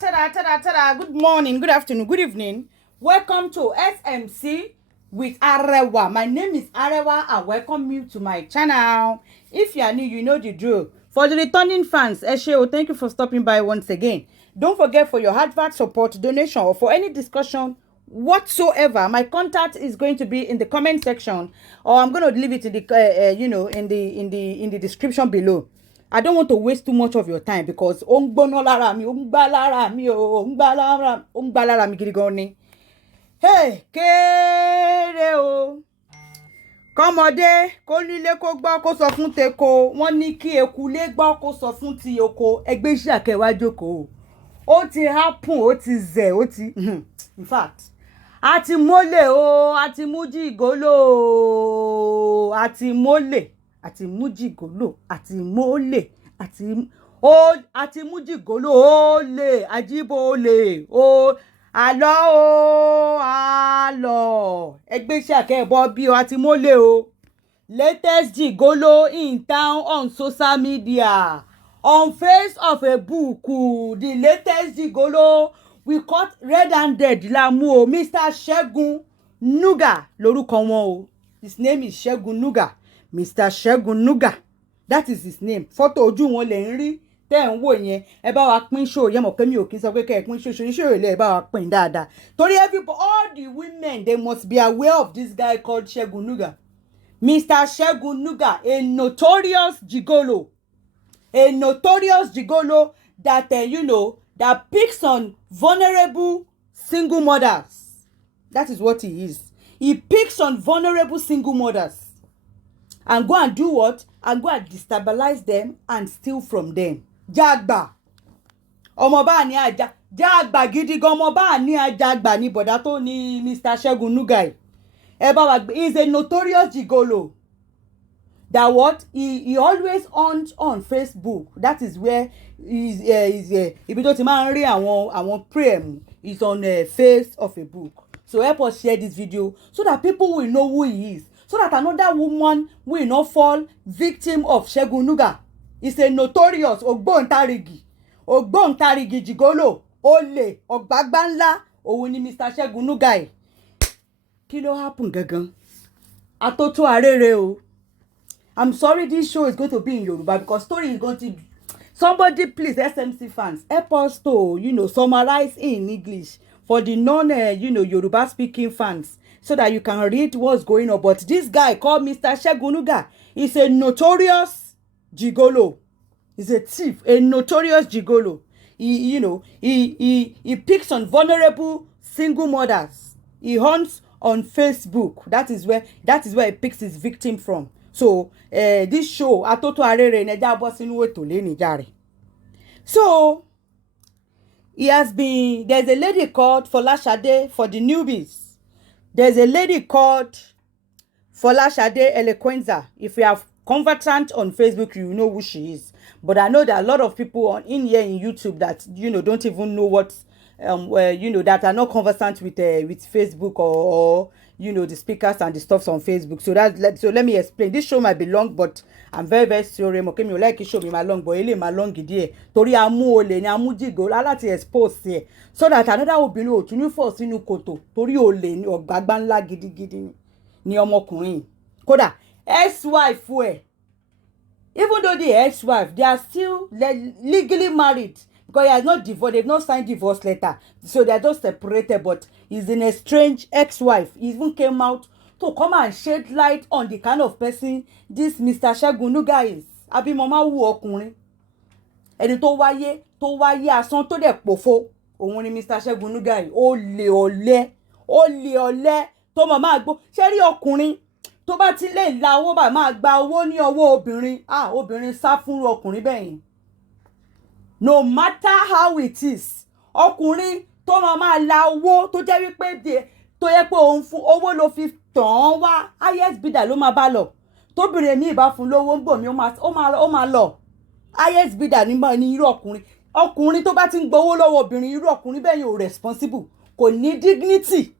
Tada, tada, tada. Good morning, good afternoon, good evening. Welcome to SMC with AREWA. My name is AREWA. I welcome you to my channel. If you are new, you know the drill. For the returning fans, Esheo, thank you for stopping by once again. Don't forget, for your advert support, donation, or for any discussion whatsoever, my contact is going to be in the comment section, or I'm going to leave it in the in the description below. I don't want to waste too much of your time because ó ń gbóná lára mi, ó ń gbá lára mi, ó ń gbá lára mi gidi gan ni. Hey, kéré o. Kọ́mọdé kó nílé kó gbọ́ kó sọ fún teko. Wọ́n ní kí ekulé gbọ́ kó sọ fún ti oko. Ẹgbẹ́ iṣẹ́ àkẹwà jókòó. Ó ti happen, ó ti zẹ̀, ó ti in fact. Àti mólè o, àti mú jigolo, àti mólè. Àti mú jigolo, àti mólè, àti mú jigolo, olè, àjíbólè, o àlọ́. Ẹgbẹ́ iṣẹ́ àkẹ́bọ̀ bí o, àti mólè o. Latest jigolo in town on social media. On face of a book, the latest jigolo we caught red-handed lámú o. Mr. Segun Nuga lórúkọ wọn o. His name is Segun Nuga. Mr. Segun Nuga, that is his name. Photo ojú wọn lè ń rí tẹ́ ń wò yẹn. Ẹ bá wa pín show yẹn, mọ̀ pé mi ò kí n sọ pé kẹ́ ẹ pín show ilé ẹ bá wa pín dáadáa. Torí all the women, they must be aware of this guy called Segun Nuga. Mr. Segun Nuga, a notorious jigolo. A notorious gigolo that that picks on vulnerable single mothers. That is what he is. He picks on vulnerable single mothers and go and do what? And go and destabilize them and steal from them. Jagba. Ọmọ bá ní ajá. Jagba gidi gan, ọmọ bá ní ajagba ní bọ̀dá tó ní Mr. Segun Nuga. He is a notorious gigolo. That what? He always on Facebook. That is where ibi tó ti máa ń rí àwọn prayer is on the face of a book. So help us share this video so that people will know who he is. So that another woman will not fall victim of Segun Nuga. He's a notorious ògbóǹtarìgì jigolo, olè, ọ̀gbàgbà ńlá, òun ni Mr. Segun Nuga. Kí ló happen gangan? Atótó arére o. I'm sorry this show is going to be in Yoruba because story is going to be... Somebody please, SMC fans, help us to, summarize in English for the Yoruba speaking fans, so that you can read what's going on. But this guy called Mr. Segun Nuga is a notorious gigolo. He's a thief, a notorious gigolo. He picks on vulnerable single mothers. He hunts on Facebook. That is where he picks his victim from. So this show, Atoto Arere Neja Bosinu Eto Leni Jare. So there's a lady called folashade for the newbies. There's a lady called folashade eloquence. If you are conversant on Facebook, you know who she is. But I know that a lot of people in here in YouTube that don't even know what that are not conversant with Facebook or the speakers and the stuffs on Facebook. So let me explain. This show might be long, but I'm very, very sorry. Okay, me like show me my long, but ele my long idea. Tori amu ole ni amu jigo láti expose here, so that another obìnrin ò tún ní fọ́ sínú kòtò. Torí olè ni ọ̀gbàgbà ńlá gidigidi ni ọmọkùnrin. Kódà ex-wife ẹ̀. Even though the ex-wife, they are still legally married. Because he has not divorced, they've not signed divorce letter. So they are just separated, but he's an estranged ex-wife. He even came out to come and shed light on the kind of person this Mr. Segun Nuga is. Abi mama wu ọkùnrin. Ẹni tó wáyé asán tó dẹ̀ pòfo. Òun ni Mr. Segun Nuga yìí. Olè ọ̀lẹ tó máa gbó. Ṣé rí ọkùnrin tó bá ti lè la owó bá máa gba owó ní ọwọ́ obìnrin. Obìnrin sá fún ọkùnrin bẹ́yìn. No matter how it is, ọkùnrin tó máa la owó tó jẹ́ wípé tó yẹ pé òun fún owó ló fi tàn wá, highest bidder ló máa bá lọ. Tóbìnrin mi ìbá fún lówó ń bò mí ó máa lọ. Highest bidder ní irú ọkùnrin tó bá ti ń gbowó lọ́wọ́ obìnrin, irú ọkùnrin bẹ́ẹ̀ yóò responsible, kò ní dignity.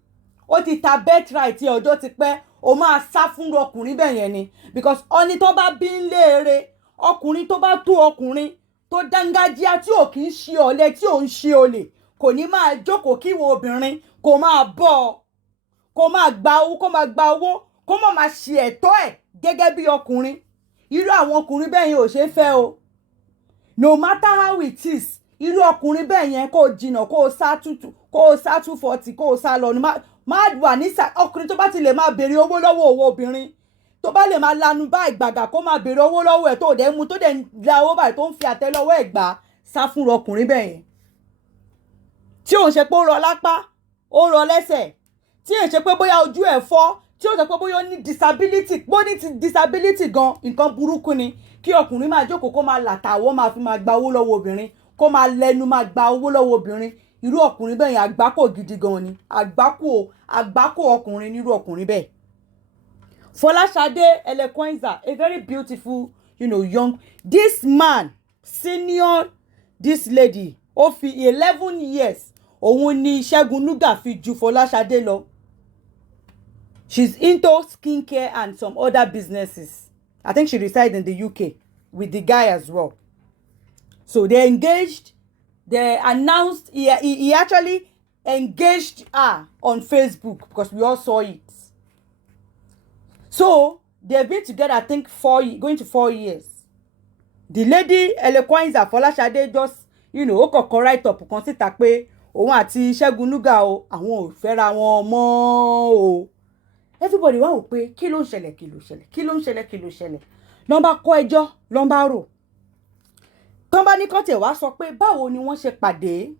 Ó ti ta birthright ọjọ́ ti pẹ́, ó máa sá fún ọkùnrin bẹ́ẹ̀ yẹn ni, because ọni tó bá bí ń léere, ọkùnrin tó bá tó ọkùnrin tó dángájíá tí ò kì í ṣe ọ̀lẹ tí ò ń ṣe olè kò ní máa jókòó kí ìwọ obìnrin kò máa bọ́ ọ kó máa gba owó kó má máa ṣe ẹ̀tọ́ ẹ̀ gẹ́gẹ́ bí ọkùnrin irú àwọn ọkùnrin bẹ́ẹ̀ yẹn ò ṣe é fẹ́ o no matter how it is irú ọkùnrin bẹ́ẹ̀ yẹn kó jìnnà kó sá 240 kó sá lọ ní má wà ní ọkùnrin tó bá ti lè máa béèrè owó lọ́wọ́ òwò obìnrin tó bá lè máa lanu bá ìgbàgà kó máa béèrè owó lọ́wọ́ ẹ̀ tó dẹ̀ mú tó dẹ̀ ń la owó báyìí tó ń fi àtẹ lọ́wọ́ ẹ̀ gbà sá fún ọkùnrin bẹ́ẹ̀ yẹn tí òun ṣe pé ó rọ lápá ó rọ lẹ́sẹ̀ tí èyí ṣe pé bóyá ojú ẹ̀ fọ́ tí ó sọ pé bóyá ó ní disability bó ní ti disability gan nǹkan burúkú ni kí ọkùnrin máa jókòó kó máa làtàwọ́ máa fi máa gba owó lọ́wọ́ obìnrin kó máa lẹ́nu máa gba owó lọ́wọ́ obìnrin irú ọkùnrin bẹ́ẹ̀ yẹn àgbákò gidi gan ni àgbákò ọkùnrin nírú ọkùnrin bẹ́ẹ̀. Folashade Eloquence, a very beautiful young this man senior this lady ó fi 11 years òun ni Segun nuga fi ju Folashade lọ. She's into skincare and some other businesses. I think she resides in the UK with the guy as well. So they engaged. They announced he actually engaged her on Facebook because we all saw it. So they've been together, I think, going to 4 years. The lady Eloquence Folashade just, ó kọ́kọ́ write up kan síta pé òun àti Segun nuga o àwọn ò fẹ́ra wọn mọ́ o. Everybody wá wò pé kí ló ń ṣẹlẹ̀ lọ́n bá kọ́ ẹjọ́ lọ́n bá rò tọ́n bá ní kọ́tẹ̀ wá sọ pé báwo ni wọ́n ṣe pàdé.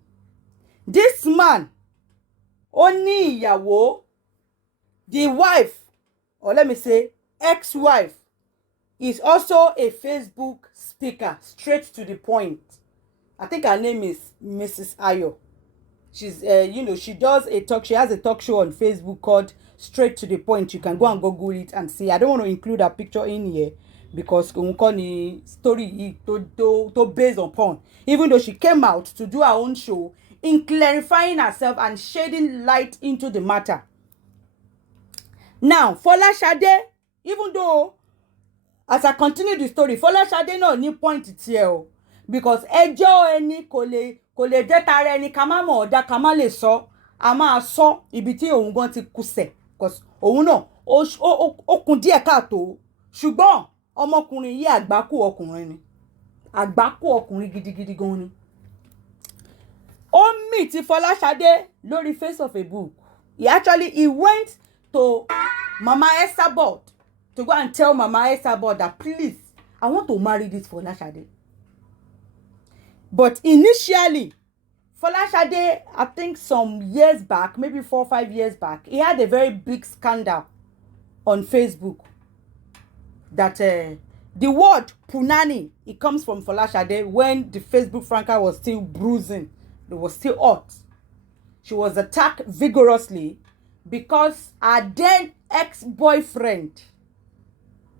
This man ó ní ìyàwó, the wife or let me say ex-wife is also a Facebook speaker, straight to the point. I think her name is Mrs. Ayo. She's she has a talk show on Facebook called Straight to the Point. You can go and Google it and see. I don't want to include her picture in here because the story to based upon, even though she came out to do her own show in clarifying herself and shedding light into the matter. Now, Folashade, even though as I continue the story, Folashade náà ní point tiẹ̀ o because ẹjọ́ ẹni kò lè jẹ́ tara ẹni ká má mọ̀ ọ̀dà ká má lè sọ a máa sọ ibi tí òun gan ti kùsẹ̀ because òun náà ó kún díẹ̀ káàtó ṣùgbọ́n ọmọkùnrin yìí àgbákò ọkùnrin ni àgbákò ọkùnrin gidigidi gan ni. Ó meet Folashade lórí face of a book. He went to Mama Esabod to go and tell Mama Esabod that please I want to marry this Folashade. But initially, Folashade, I think some years back, maybe 4 or 5 years back, he had a very big scandal on Facebook. That the word punani, it comes from Folashade when the Facebook franca was still bruising. It was still hot. She was attacked vigorously because her then ex-boyfriend.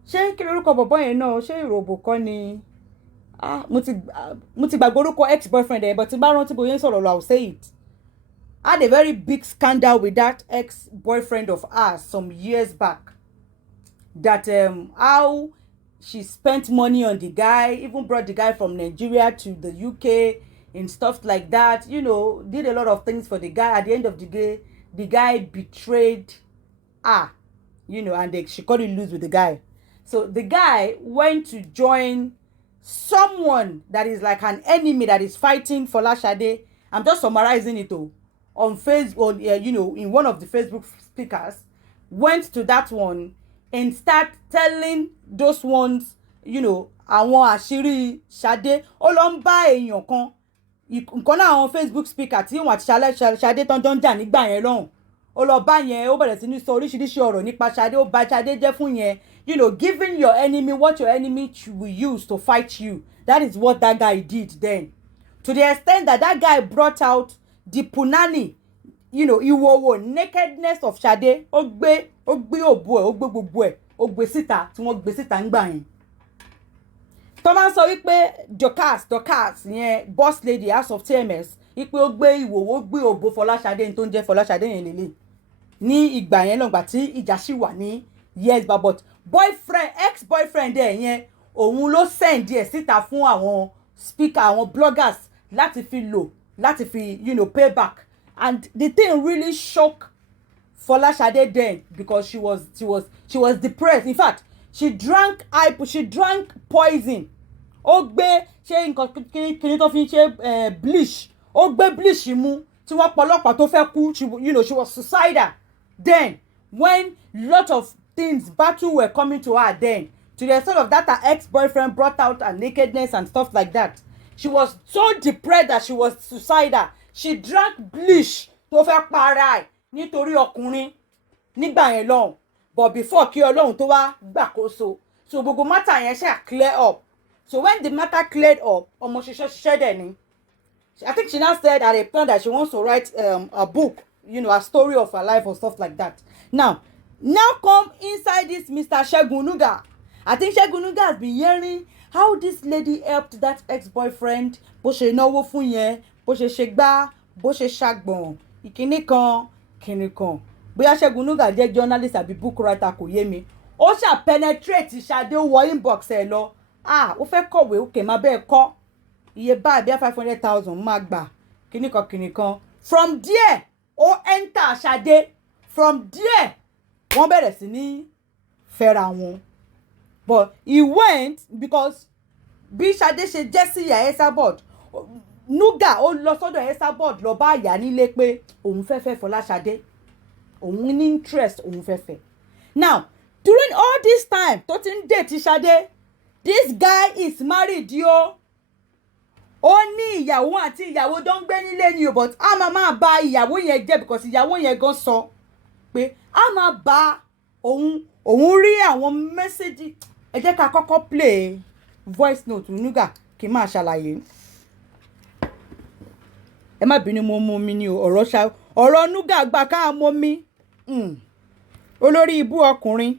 Ṣé kí lorúkọ bọ̀bọ́ yẹn náà ṣé ìròbò kọ́ ni mo ti gbàgbé orúkọ ex-boyfriend ẹ̀ but tí bá rántí bóyá ń sọ̀rọ̀ lọ I will say it. Had a very big scandal with that ex-boyfriend of ours some years back. That how she spent money on the guy, even brought the guy from Nigeria to the UK and stuff like that. Did a lot of things for the guy. At the end of the day, the guy betrayed her, and she couldn't lose with the guy. So the guy went to join someone that is like an enemy that is fighting Folashade. I'm just summarizing it all. On Facebook, in one of the Facebook speakers, went to that one and start telling those ones, àwọn àṣírí Ṣadé. Ó lọ ń bá èèyàn kan nǹkan náà àwọn Facebook speaker tí wọ́n àti Ṣadé tán jọ ń jà nígbà yẹn lọ́hùn. Ó lọ bá yẹn ó bẹ̀rẹ̀ sí ní sọ oríṣiríṣi ọ̀rọ̀ nípa Ṣadé, ó bà Ṣadé jẹ́ fún yẹn. Giving your enemy what your enemy will use to fight you. That is what that guy did then. To the extent that guy brought out the punani, ìwòwò nakedness of Ṣadé. Ó gbé òbú ẹ̀, ó gbé gbogbo ẹ̀, ó gbé síta tí wọ́n gbé síta ńgbà yẹn. Tó máa ń sọ wípé Dorcas yẹn boss lady house of TMS wípé ó gbé ìwòwò, ó gbé òbó Folashade tó ń jẹ́ Folashade yẹn lélẹ̀. Ní ìgbà yẹn lọ́gbà tí ìjà sì wà ní years but ex-boyfriend ẹ̀ yẹn òun ló send ẹ̀ síta fún àwọn speaker àwọn bloggers láti fi lò láti fi pay back, and the thing really shock Folashade then because she was depressed. In fact, she drank poison. Ó gbé ṣe nǹkan kíni tó fi ṣe bleach. Ó gbé bleach mu tí wọ́n pọlọ́pàá tó fẹ́ kú. She was suicidal. Then when lot of things battle were coming to her, then to the extent of that her ex-boyfriend brought out her nakedness and stuff like that. She was so depressed that she was suicidal. She drank bleach tó fẹ́ para ẹ̀ nítorí ọkùnrin nígbà yẹn lọ́hùn, but before kí Ọlọ́run tó wá gbàkóso, so gbogbo matter yẹn ṣe clear up. So when the matter cleared up, ọmọ ṣiṣẹ́ dẹ̀ ni. I think she now said at a point that she wants to write a book, a story of her life or stuff like that. Now come inside this Mr. Segun Nuga. I think Segun Nuga has been hearing how this lady helped that ex-boyfriend, bó ṣe náwó fún yẹn, bó ṣe ṣe gbá, bó ṣe ṣàgbọ̀n, ìkíní kan, kíní kan. Bóyá Segun Nuga jẹ́ journalist àbí book writer kò yé mi. Ó ṣà penetrate Ṣadé, ó wọ inbox ẹ̀ lọ. Ó fẹ́ kọ̀wé, òkè máa bẹ́ẹ̀ kọ́. Iye báyìí bí 500,000 máa gbà, kíní kan. From there, ó enter Ṣadé. From there, wọ́n bẹ̀rẹ̀ sí ní fẹ́ra wọn. But he went because bí Ṣadé ṣe jẹ́ sí ìyá Esabod, Nuga ó lọ sọ́dọ̀ Esabod lọ bá ìyá nílé pé òun fẹ́ Folashade, òun ní interest, òun fẹ́. Now during all this time tó ti ń date Ṣadé, this guy is married yo. Ó ní ìyàwó àti ìyàwó tó ń gbé nílé ni o, but a máa bá ìyàwó yẹn jẹ́ because ìyàwó yẹn gan sọ pé a máa bá òun rí àwọn mẹ́sẹ́jì. Ẹ jẹ́ ká kọ́kọ́ play voice note Nuga kí n máa ṣàlàyé. Ẹ má bínú, mo mú mi ní ọ̀rọ̀ Nuga gbà ká mọ́ mi. Olórí ibú ọkùnrin.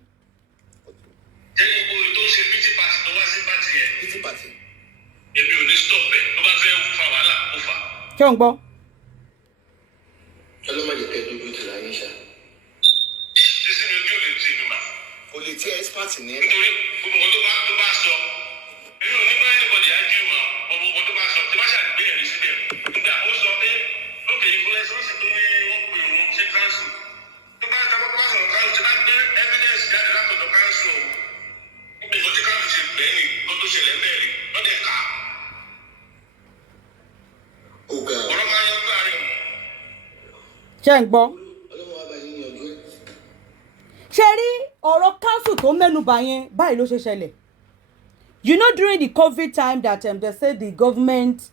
Jẹ́ gbogbo tó ṣe pity party tó wá sí party yẹn. Pity party. Èmi ò ní stop ẹ̀ tó bá fẹ́ fa wàhálà ó fà. Ṣé o ń gbọ́? Ọlọ́mọdé kẹ́ dúdú ti láyé ṣá. Sísí mi ojú ò lè ti mi mà. Kò lè tí expert ní ẹ̀. Nítorí gbogbo nǹkan tó bá sọ, èmi ò ní bá anybody ájú mọ́ gbogbo nǹkan tó bá sọ tí bá ṣàgbé ẹ̀rí síbẹ̀. Nígbà ó sọ pé lókè influence ó sì tó ní wọ́n pè òun sí council. Tó bá sọ̀rọ̀ council ti bá gbé evidence jáde látọ̀dọ̀ council ọ̀hún. Nǹkan tí council ṣe bẹ́ẹ̀ ni ló tó ṣẹlẹ̀ bẹ́ẹ̀ rí lọ́dẹ̀ ká. Ọ̀rọ̀ máa yan gbọ́ àárín. Ṣé ń gbọ́? Ṣé rí ọ̀rọ̀ council tó mẹ́nubà yẹn báyìí ló ṣe ṣẹlẹ̀. During the COVID time that they said the government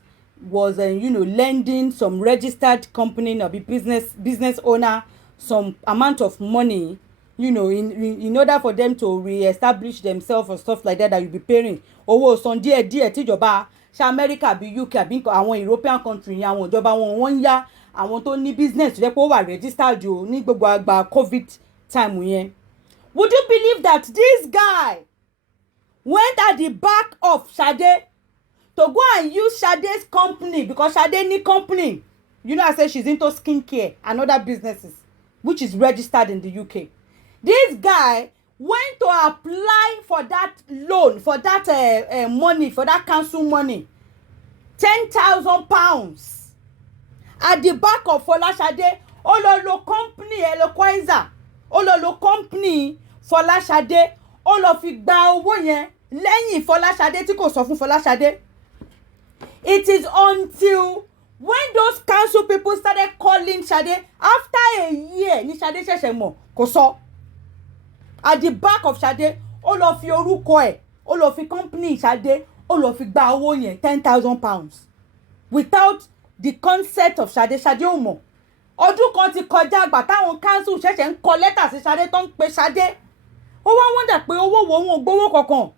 was lending some registered company or business owner some amount of money, in order for them to re-establish themselves or stuff like that you be paying owó san díẹ̀ tíjọba ṣe America bí UK àbí àwọn European country yẹn àwọn ìjọba wọn ń yá àwọn tó ní business rẹ pé ó wà registered o ní gbogbo àgbà COVID time yẹn. Would you believe that this guy went at the back of Ṣadé to go and use Ṣadé's company because Ṣadé ní company. I said she's into skincare and other businesses which is registered in the UK. This guy went to apply for that loan, for that money, for that council money, £10,000 at the back of Folashade. Ó lọ lo company eloquence, ó lọ lo company Folashade, ó lọ fi gba owó yẹn lẹ́yìn Folashade tí kò sọ fún Folashade. It is until when those council people started calling Ṣadé after a year ni Ṣadé ṣẹ̀ṣẹ̀ mọ̀ kò sọ. At the back of Ṣadé, ó lọ fi orúkọ ẹ̀, ó lọ fi company Ṣadé, ó lọ fi gba owó yẹn £10,000 without the consent of Ṣadé. Ṣadé ò mọ̀. Ọdún kan ti kọjá àgbà táwọn council ṣẹ̀ṣẹ̀ ń kọ lẹ́tà sí Ṣadé tó ń pe Ṣadé. Ó wá wọ́ndà pé owó wo wọn ò gbowó kankan.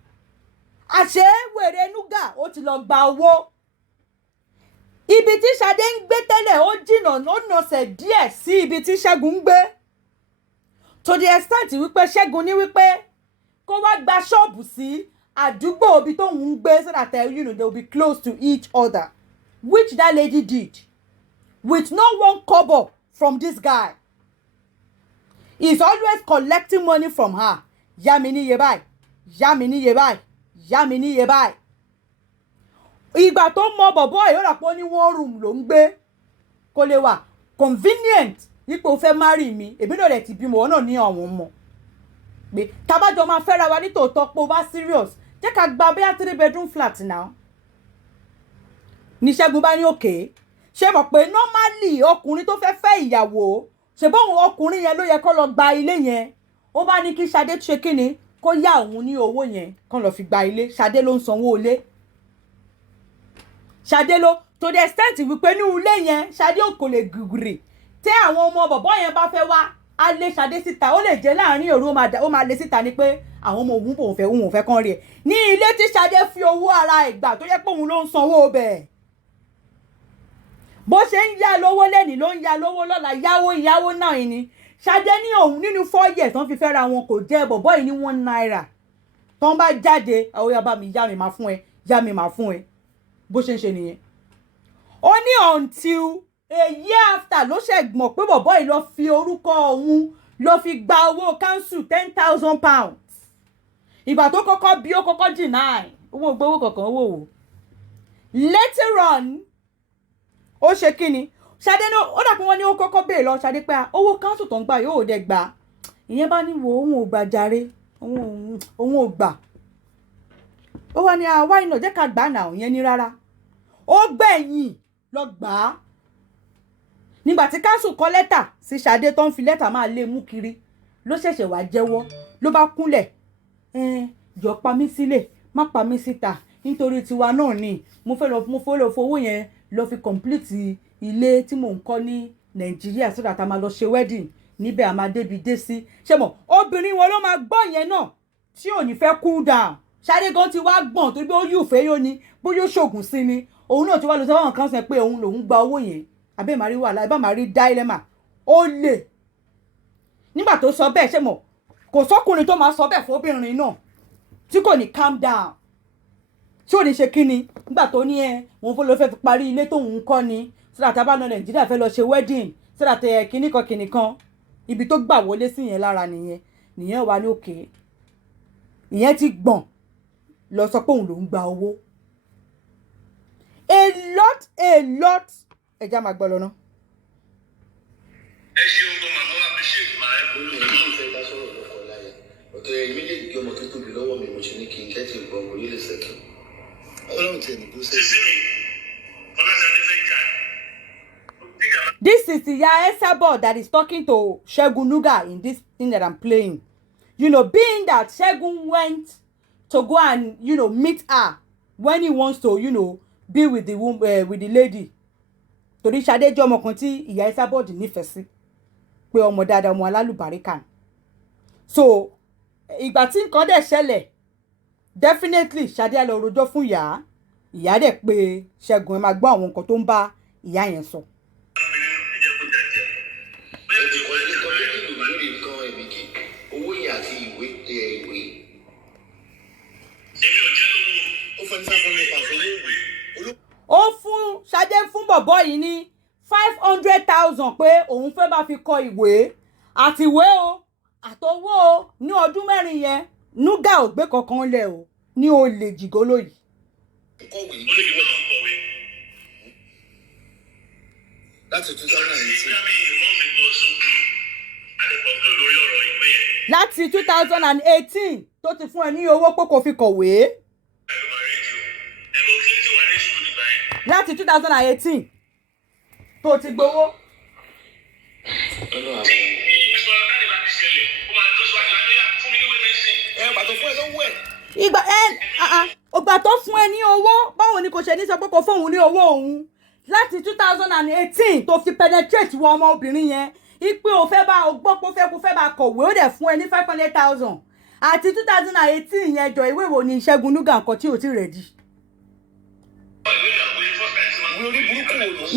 Àṣé wèrè Nuga ó ti lọ gba owó. Ibi tí Ṣadé ń gbé tẹ́lẹ̀ ó jìnnà ó nọsẹ̀ díẹ̀ sí ibi tí Ṣẹ́gun ń gbé. To the extent wípé Ṣẹ́gun ní wípé kó wá gba ṣọ́ọ̀bù sí àdúgbò ibi tó ń gbé so that they will be close to each other, which that lady did with no one kobo from this guy. He's always collecting money from her. Yá mi níye báyìí, yá mi níye báyìí, yá mi níye báyìí. ìgbà tó mọ bọ̀bọ́ yìí ó rà pé ó ní one room ló ń gbé kó lè wà convenient ipò fẹ́ marry mi èmi náà rẹ̀ ti bímọ wọn náà ní àwọn ọmọ pé tábàjọ máa fẹ́ra wa nítòótọ́ pé ó bá serious jẹ́ ká gba bóyá 3 bedroom flat now ní Ṣẹ́gun bá ní òkè ṣé mọ̀ pé normally ọkùnrin tó fẹ́ ìyàwó ṣùgbọ́n ọkùnrin yẹn ló yẹ kó lọ gba ilé yẹn ó bá ní kí Ṣadé ṣe kíni kó yá òun ní owó yẹn kó lọ fi gba ilé Ṣadé ló ń sanwó ilé Ṣadé ló to the extent wípé ní ilé yẹn Ṣadé ò kò lè gùgùrì tí àwọn ọmọ bọ̀bọ́ yẹn bá fẹ́ wá á lé Ṣadé síta ó lè jẹ́ láàrin òru ó máa lé síta ni pé àwọn ọmọ òun ò fẹ́ kán rí ẹ̀ ní ilé tí Ṣadé fi owó ara ẹ̀ gbà tó yẹ pé òun ló ń sanwó bẹ́ẹ̀ bó ṣe ń yá lówó lẹ́nìí ló ń yá lówó lọ́la yáwó náà ni Ṣadé ní òun nínú 4 years tán fi fẹ́ ra wọn kò jẹ́ bọ̀bọ́ yìí ní 1 naira tán bá jáde àwọn yàrá mi yá mi máa fún ẹ yá mi máa fún ẹ bó ṣe ń ṣe nìyẹn ó ní until a year after ló ṣe mọ̀ pé bọ̀bọ́ yìí lọ fi orúkọ òun lọ fi gba owó council £10,000 ìgbà tó kọ́kọ́ bí ó kọ́kọ́ deny owó gbowó kankan owó wò later on ó ṣe kíni Ṣadé ní ó dà pé wọ́n ní ó kọ́kọ́ béèrè lọ Ṣadé pé owó council tó ń gbà yóò dẹ̀ gbà ìyẹn bá ní wo òun ò gbà jàre òun ò gbà ó wá ní why not jẹ́ ká gbà náà ìyẹn ní rárá ó gbẹ̀yìn lọ gbà á nígbà tí council kọ lẹ́tà sí Ṣadé tó ń fi lẹ́tà máa lé mú kiri ló ṣẹ̀ṣẹ̀ wá jẹ́wọ́ ló bá kúnlẹ̀ jọ pa mí sílẹ̀ má pa mí síta nítorí tiwa náà ni mo fẹ́ lọ fowó yẹn lọ fi complete ilé tí mò ń kọ́ ní Nàìjíríà sódà tá a máa lọ ṣe wedding níbẹ̀ a máa débi dé sí ṣé mọ̀ obìnrin wọn ló máa gbọ́ yẹn náà tí ò ní fẹ́ cool down Ṣadé gan ti wá gbọ̀n torí pé ó yù fẹ́ yóò ní bóyá ó ṣògùn sí ni òun náà ti wá lọ sọ wọn kan sọ pé òun lòun gba owó yẹn àbẹ́ màá rí wàhálà ẹ bá màá rí dilemma ó lè nígbà tó sọ bẹ́ẹ̀ ṣé mọ̀ kò sọ́kùnrin tó máa sọ bẹ́ẹ̀ fóbìnrin náà tí kò ní calm down tí ò ní ṣe kíni nígbà tó ní wọn fẹ́ lọ fẹ́ fi parí ilé tóun ń kọ́ ni sọ́dà tá a bá lọ Nàìjíríà fẹ́ lọ ṣe wedding sọ́dà tẹ kíní kan ibi tó gbà wọlé sí yẹn lára nìyẹn wà ní òkè ìyẹn ti gbọ̀n lọ sọ pé òun ló ń gba owó a lot ẹja máa gbọ́ lọ ná. ẹ ṣeun tó màmá wa fi ṣe ìgbà ẹ kó lóun ní ìfẹ́ bá sọ̀rọ̀ lọ́kọ̀ láyà ọ̀tọ̀ ẹ̀ méjèèjì kí ọmọ tó tóbi lọ́wọ́ mi mo ṣe ní kí n kẹ́tì gbọ́ wọlé lè ṣètò ọlọ́run tiẹ̀ nìkú sẹ́yìn. sísí mi folashade fẹ́ jà. This is the Esabod that is talking to Segun Nuga in this thing that I'm playing. You know, being that Segun went to go and, you know, meet her when he wants to, you know, be with the lady. Torí Ṣadé jẹ́ ọmọ kan tí ìyá Esabod nífẹ̀ẹ́ sí pé ọmọ dáadáa ọmọ alálùbáríkà. So, ìgbà tí nǹkan dẹ̀ ṣẹlẹ̀, definitely Ṣadé á lọ rojọ́ fún ìyá dẹ̀ pé Ṣẹ́gun ẹ máa gbọ́ àwọn nǹkan tó ń bá ìyá yẹn sọ. ó fún Ṣadé fún bọ̀bọ́ yìí ní 500,000 pé òun fẹ́ bá fi kọ ìwé àtìwé o àtọwọ́ o ní ọdún 4 yẹn nuga ò gbé kankan lẹ̀ o ní olè jìgólò yìí. láti 2018. láti 2018 tó ti fún ẹ ní owó pé kò fi kọ̀wé. láti 2018 tó ti gbowó. ìgbà tó fún ẹ ní owó báwo ni kò ṣe ní sọ pé kò fóun ní owó òun láti 2018 tó fi penetrate wọ ọmọbìnrin yẹn ipe ò fẹ́ bá o gbọ́ pé kó fẹ́ bá kọ̀wé ó dẹ̀ fún ẹ ní 500,000 àti 2018 yẹn jọ ìwé wo ni Ṣẹ́gun Nuga nǹkan tí ò ti rẹ̀ di.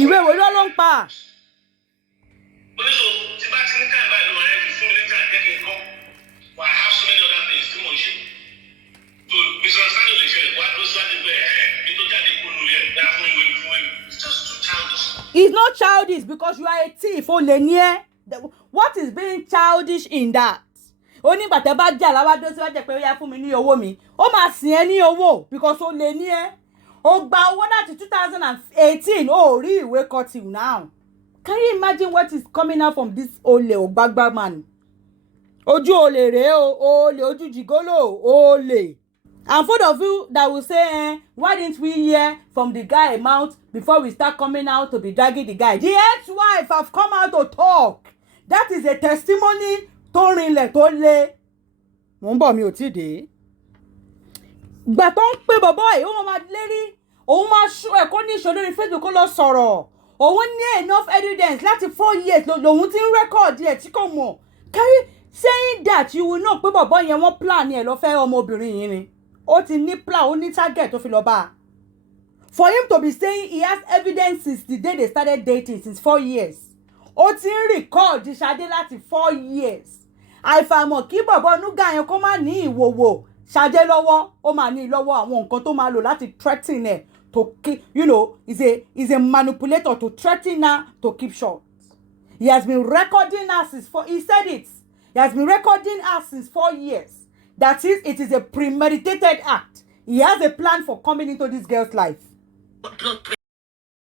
ìwé wo ló ń pa. It's not childish because you are a thief. O lè ní ẹ́. What is being childish in that? Ó ní gbàtẹ́ bá jà láwá dó síwájú pé ó yá fún mi ní owó mi. Ó máa sìn ẹ́ ní owó because ó lè ní ẹ́. ó gba owó láti 2018 ó rí ìwé kọ till now. Can you imagine what is coming out from this olè ògbágbá man? Ojú olè rèé o, olè ojú jigolo, olè. And for those of you that will say, why didn't we hear from the guy amount before we start coming out to be dragging the guy? The ex-wife have come out to talk. That is a testimony tó rinlẹ̀ tó le. Mo ń bọ̀ mi ò tí dé. Gbà tó ń pè bọ̀bọ̀ yìí, ó máa lérí. Òun máa ṣó ẹ̀ kó ní ìṣòro lórí Facebook kó lọ sọ̀rọ̀. Òun ní enough evidence láti 4 years lòun ti ń record ẹ̀ tí kò mọ̀. Carry saying that you will know pé bọ̀bọ̀ yẹn wọ́n plan ẹ̀ lọ fẹ́ ọmọbìnrin yìí ni. Ó ti ní plan, ó ní target tó fi lọ bá. For him to be saying he has evidence since the day they started dating, since 4 years. Ó ti ń record Ṣadé láti 4 years. Àìfàmọ̀ kí bọ̀bọ̀ nuga yẹn kó má ní ìwòwò Ṣadé lọ́wọ́, ó máa ní lọ́wọ́ àwọn nǹkan tó máa lò láti threaten ẹ̀ to keep, you know, is a manipulator to threaten her to keep short. He has been recording her since he said it. He has been recording her since 4 years. That is, it is a premeditated act. He has a plan for coming into this girl's life. There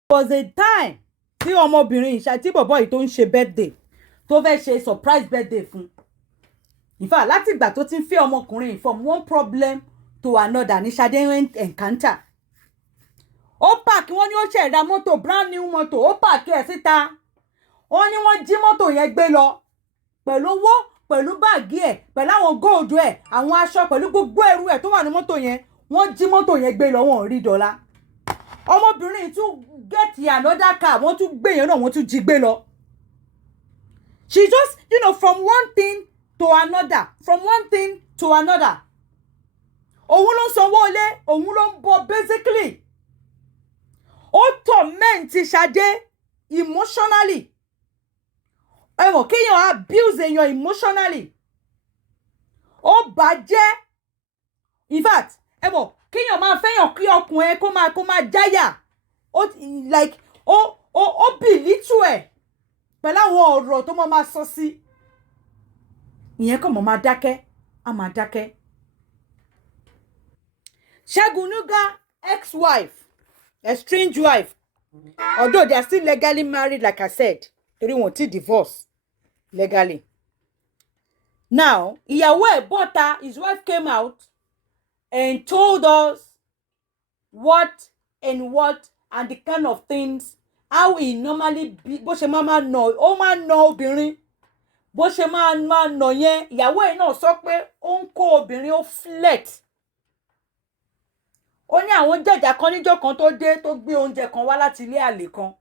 was a time tí ọmọbìnrin tí bọ̀bọ̀ yìí tó ń ṣe birthday, tó fẹ́ ṣe surprise birthday fún. In fact, láti ìgbà tó ti ń fẹ́ ọmọkùnrin from one problem to another ní Ṣadé went encounter. Ó park, wọ́n ní ó ṣe ra mọ́tò, brand new mọ́tò, ó park ẹ̀ síta. Wọ́n ní wọ́n jí mọ́tò yẹn gbé lọ pẹ̀lú owó, pẹ̀lú báàgì ẹ̀, pẹ̀lú àwọn gold ẹ̀, àwọn aṣọ, pẹ̀lú gbogbo ẹrù ẹ̀ tó wà ní mọ́tò yẹn. Wọ́n jí mọ́tò yẹn gbé lọ, wọ́n rí dọ́là. Ọmọbìnrin tún get another car, wọ́n tún gbé yẹn náà, wọ́n tún jí gbé lọ. She just, you know, from one thing to another, from one thing to another. Òun ló sanwó ilé, òun ló ń bọ̀ basically. Ó torment Ṣadé emotionally. Ẹ mọ̀ kéèyàn abuse èèyàn emotionally. Ó bàjẹ́. In fact, ẹ mọ̀ kéèyàn máa fẹ́yàn kí ọkùnrin kó máa jáyà. Ó like ó belittle ẹ̀ pẹ̀lú àwọn ọ̀rọ̀ tó máa sọ sí. Ìyẹn kàn máa dákẹ́, á máa dákẹ́. Segun Nuga ex-wife, estranged wife, although they are still legally married, like I said, torí wọ́n ti divorce legally. Now, ìyàwó ẹ̀ bọ́ta, his wife came out and told us what and the kind of things, how he normally be, bó ṣe máa nà, ó máa nà obìnrin. Bó ṣe máa nà yẹn, ìyàwó ẹ̀ náà sọ pé ó ń kó obìnrin ó flex. Ó ní àwọn jẹ̀jà kan níjọ́ kan tó dé tó gbé oúnjẹ kan wá láti ilé àlè kan.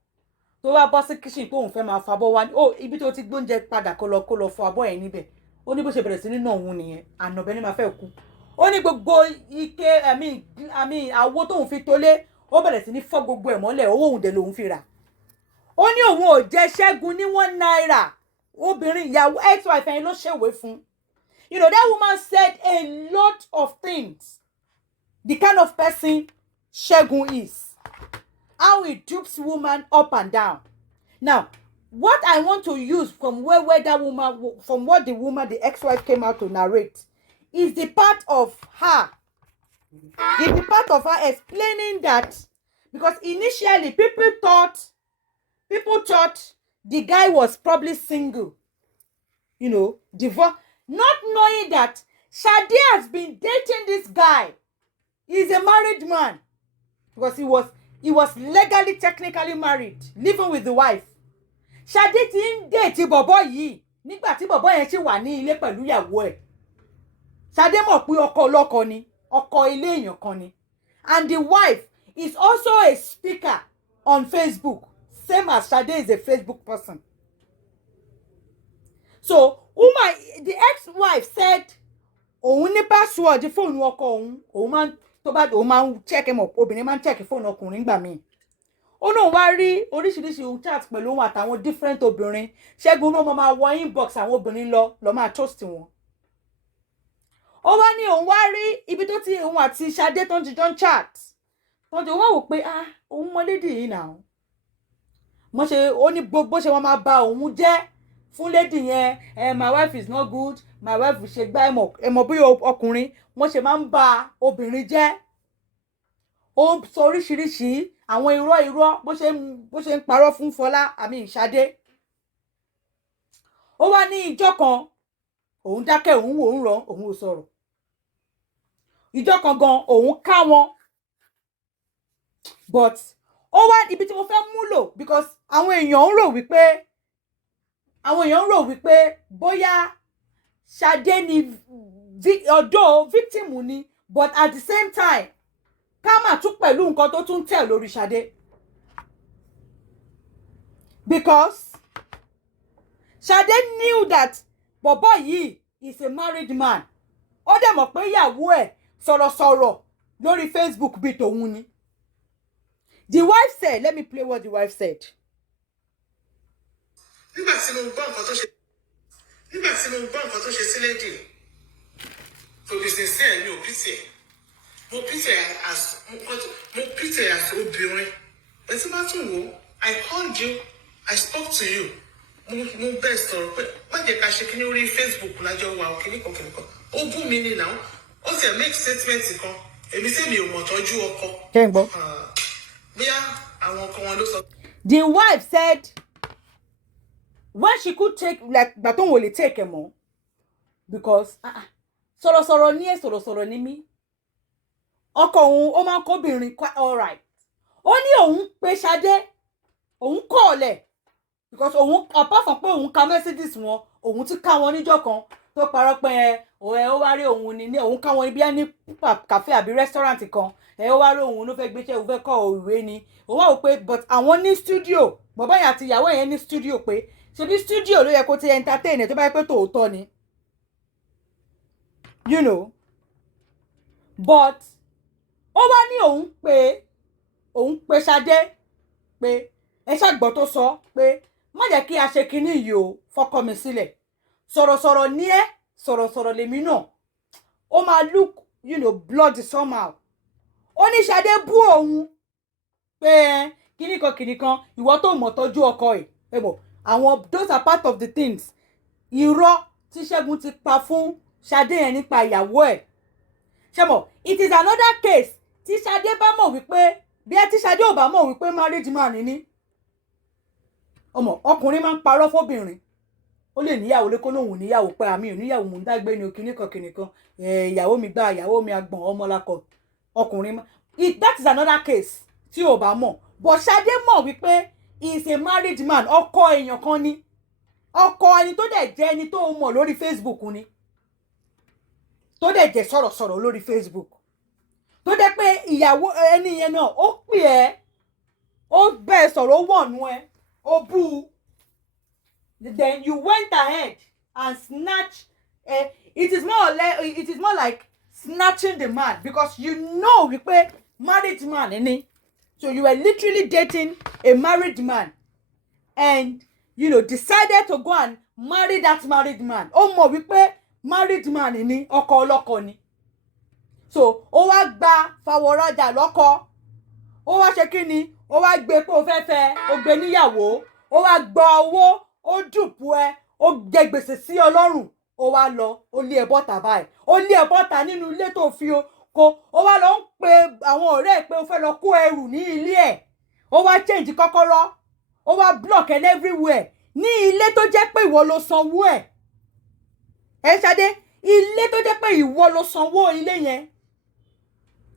Tó wá bọ́ sí kitchen pé òun fẹ́ máa fabọ́ wá ní, ibi tó ti gbé oúnjẹ padà kó lọ fọ abọ́ ẹ̀ níbẹ̀. Ó ní bó ṣe bẹ̀rẹ̀ sí nínú òun nìyẹn, ànàbẹ́ ní máa fẹ́ kú. Ó ní gbogbo ike àwo tóun fi tolé, ó bẹ̀rẹ̀ sí ní fọ́ gbogbo ẹ̀ mọ́lẹ̀, owó òun dẹ̀ lòun fi rà. Ó ní òun ò jẹ Ṣẹ́gun ní 1 naira. Obìnrin ìyàwó ex-wife ẹ̀yin ló ṣèwé fún. You know, that woman said a lot of things. The kind of person Segun is. How he dupes woman up and down. Now, what I want to use from where that woman, from what the ex-wife came out to narrate, is the part of her. Is the part of her explaining that, because initially people thought the guy was probably single. You know, divorce, not knowing that Ṣadé has been dating this guy. He's a married man. Because he was legally, technically married, living with the wife. Ṣadé ti ń date bọ̀bọ̀ yìí nígbà tí bọ̀bọ̀ yẹn ṣì wà ní ilé pẹ̀lú ìyàwó ẹ̀. Ṣadé mọ̀ pé ọkọ ọlọ́kọ ni, ọkọ ilé èèyàn kan ni. And the wife is also a speaker on Facebook, same as Ṣadé is a Facebook person. So, the ex-wife said, òun ní password fóònù ọkọ òun máa ń check him up, obìnrin máa ń check fóònù ọkùnrin gbà mí. Ó náà wá rí oríṣiríṣi ohun chat pẹ̀lú òun àtàwọn different obìnrin. Ṣẹ́gun ló máa wọ inbox àwọn obìnrin lọ máa toast wọn. Ó wá ní òun wá rí ibi tó ti òun àti Ṣadé tó ń jọ chat. Tó ń jọ wá wò pé òun mọ lady yìí náà. Ó ní gbogbo ṣe wọ́n máa ba òun jẹ́ fún lady yẹn. My wife is not good, my wife ṣe gbá ẹmọ bí ọkùnrin wọ́n ṣe máa ń ba obìnrin jẹ́. ó sọ oríṣiríṣi àwọn irọ́ bó ṣe ń parọ́ fún Fọlá àmì Ṣadé. Ó wá ní ìjọ́ kan òun dákẹ́ òun wò ń rọ òun ò sọ̀rọ̀. Ìjọ́ kan gan òun ká wọn. But ó wá ibi tí mo fẹ́ múlò because àwọn èèyàn ń rò wípé bóyá Ṣadé ni ọ̀dọ̀ victim ni, but at the same time ká má tún pẹ̀lú nǹkan tó tún tẹ̀ lórí Ṣadé. Because Ṣadé knew that bọ̀bọ́ yìí is a married man. Ó dẹ̀ mọ̀ pé ìyàwó ẹ̀ sọ̀rọ̀sọ̀rọ̀ lórí Facebook bí tòun ni. The wife said, let me play what the wife said. Nígbà tí mo gbọ́ nǹkan tó ṣe sí lady, to be sincere, mi ò pity. Mo pity as obìnrin. Ẹ tí bá tún wò, I called you, I spoke to you. Mo bẹ́ẹ̀ sọ̀rọ̀ pé má jẹ́ ká ṣe kí ní orí Facebook lájọ́ wa kìnnìkan. Ó bú mi ní náà. Ó sì make statement kan. Èmi sì mi ò mọ̀ tọ́jú ọkọ. Kẹ́ ń gbọ́. Bóyá àwọn ọkọ wọn ló sọ. The wife said when she could take like baton wole take ẹ mọ́ because sọ̀rọ̀sọ̀rọ̀ ní ẹ sọ̀rọ̀sọ̀rọ̀ ní mí. Ọkọ òun ó máa ń kóbìnrin quite all right. Ó ní òun pé Ṣadé òun kọ̀ọ̀lẹ̀ because òun apart from pé òun ka messages wọn òun ti ká wọn níjọ́ kan tó parọ́ pé ó wá rí òun ní òun ká wọn bí ní cafe àbí restaurant kan ó wá rí òun ló fẹ́ gbéṣẹ́ òun fẹ́ kọ́ òwe ni òun wá wò pé but àwọn ní studio bàbá yẹn àti ìyàwó yẹn ní studio pé ṣebí studio ló yẹ kó ti entertain ẹ̀ tó bá yẹ pé tòótọ́ ni you know but ó wá ní òun pé Ṣadé pé ẹ ṣàgbọ́ tó sọ pé má jẹ́ kí a ṣe kinní yìí o fọkọ mi sílẹ̀ sọ̀rọ̀sọ̀rọ̀ ní ẹ́ sọ̀rọ̀sọ̀rọ̀ lèmi náà ó máa look you know bloody somehow ó ní Ṣadé bú òun pé kìnìkan ìwọ tó mọ̀ tọ́jú ọkọ ẹ̀ bọ̀ àwọn those are part of the things irọ́ tí Ṣẹ́gun ti pa fún Ṣadé yẹn nípa ìyàwó ẹ̀ ṣé mọ̀ it is another case tí Ṣadé bá mọ̀ wípé bí ẹ tí Ṣadé ò bá mọ̀ wípé married man ni ọmọ ọkùnrin máa ń parọ́ fóbìnrin ó lè níyàwó lé kó lóhùn níyàwó pé àmì ò níyàwó mò ń dágbé ní kìnìkan ìyàwó mi gbá ìyàwó mi agbọ̀n ọmọlákọ ọkùnrin that is another case tí ò bá mọ̀ but Ṣadé mọ̀ wípé he is a married man ọkọ èèyàn kan ni ọkọ ẹni tó dẹ̀ jẹ́ ẹni tó mọ̀ lórí Facebook ni tó dẹ̀ jẹ́ sọ̀rọ̀sọ̀rọ̀ lórí Facebook tó dẹ̀ pé ìyàwó ẹni yẹn náà ó pè ẹ́ ó bẹ́ẹ̀ sọ̀rọ̀ ó wọ̀nú ẹ ó bú u then you went ahead and snatch it is more like snatching the man because you know wípé married man ni so you were literally dating a married man and you know decided to go and marry that married man ó mọ̀ wípé married man ni ọkọ ọlọ́kọ ni so ó wá gba fàwọ̀rajà lọ́kọ ó wá ṣe kí ni ó wá gbé pé ó fẹ́ ó gbé níyàwó ó wá gba owó ó dùpù ẹ ó jẹ gbèsè sí ọlọ́run ó wá lọ ó lé ẹ bọ́ta báyìí ó lé ẹ bọ́ta nínú ilé tó fi kó ó wá lọ ń pe àwọn ọ̀rẹ́ ẹ̀ pé ó fẹ́ lọ kó ẹrù ní ilé ẹ̀ ó wá change kọ́kọ́rọ́ ó wá block ẹ everywhere ní ilé tó jẹ́ pé ìwọ ló sanwó ẹ̀ Ṣadé ilé tó jẹ́ pé ìwọ ló sanwó ilé yẹn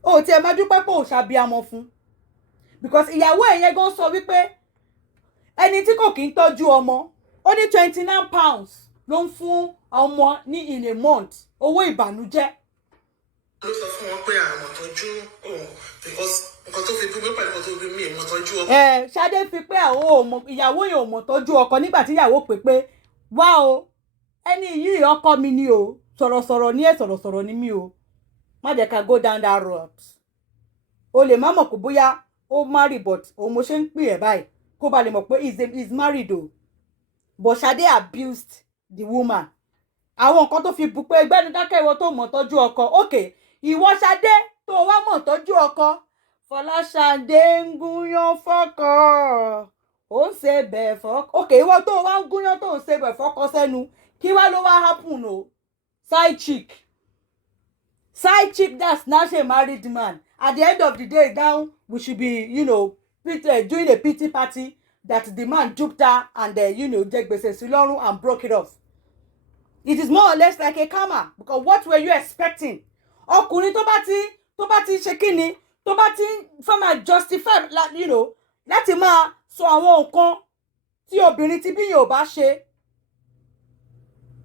ó tiẹ̀ máa dúpẹ́ pé ò ṣàbíamọ fún because ìyàwó ẹ̀ yẹn gan sọ wípé ẹni tí kò kí ń tọ́jú ọmọ ó ní 29 pounds ló ń fún ọmọ ní in a month owó ìbànújẹ́. ló sọ fún wọn pé àwọn tọ́jú òun because nǹkan tó fi bí mi pẹ̀lú nǹkan tó fi mí ìmọ̀ tọ́jú ọkọ. Ṣadé fi pé àwọn ìyàwó yẹn ò mọ̀ tọ́jú ọkọ nígbà tí ìyàwó pé wá o ẹni yìí ọkọ mi ni o sọ̀rọ̀sọ̀rọ̀ ní ẹ̀ sọ̀rọ̀sọ̀rọ̀ ní mi o má jẹ́ ká go down that road o lè má mọ̀ kó bóyá ó marry but òun mo ṣe ń pè ẹ́ báyìí kó ba lè mọ̀ pé he's married o but Ṣadé abused the woman àwọn nǹkan tó fi bú pé ẹgbẹ́ni dákẹ́ ìwọ tó mọ̀ tọ́jú ọkọ okay ìwọ Ṣadé tó wá mọ̀ tọ́jú ọkọ Folashade ń gúnyán fọ́kọ ó ń ṣe bẹ̀ fọ́kọ okay ìwọ tó wá ń gúnyán tó ń ṣe bẹ̀ fọ́kọ sẹ́nu kí wá ló wá happen o Side chick that snatch a married man. At the end of the day, now we should be, doing a pity party that the man duped her and, Jack Silonu and broke it off. It is more or less like a karma, because what were you expecting? Ọkùnrin tó bá ti ṣe kíni, tó bá ti fẹ́ máa justify, láti máa sọ àwọn nǹkan tí obìnrin tí bí yóò bá ṣe.